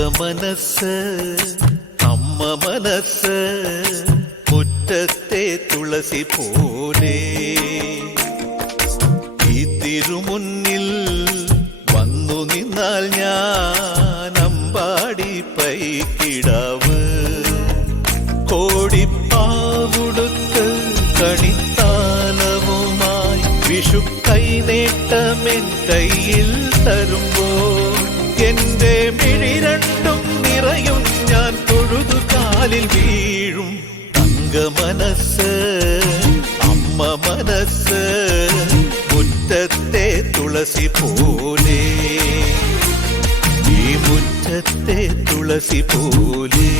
തങ്കമനസ് അമ്മ മനസ് മുറ്റത്തെ തുളസി പോലെ ഈ തിരുമുന്നിൽ വന്നു നിന്നാൽ ഞാൻ അമ്പാടി പൈക്കിടാവ് കോടിപ്പാവുടുത്ത് കണിത്താലവുമായി വിഷു കൈനേട്ടമെൻ കയ്യിൽ തരുമ്പോൾ എന്റെ മിഴി രണ്ടും നിറയും ഞാൻ തൊഴുതു കാലിൽ വീഴും തങ്കമനസ് അമ്മ മനസ് മുറ്റത്തെ തുളസി പോലെ ഈ മുറ്റത്തെ തുളസി പോലെ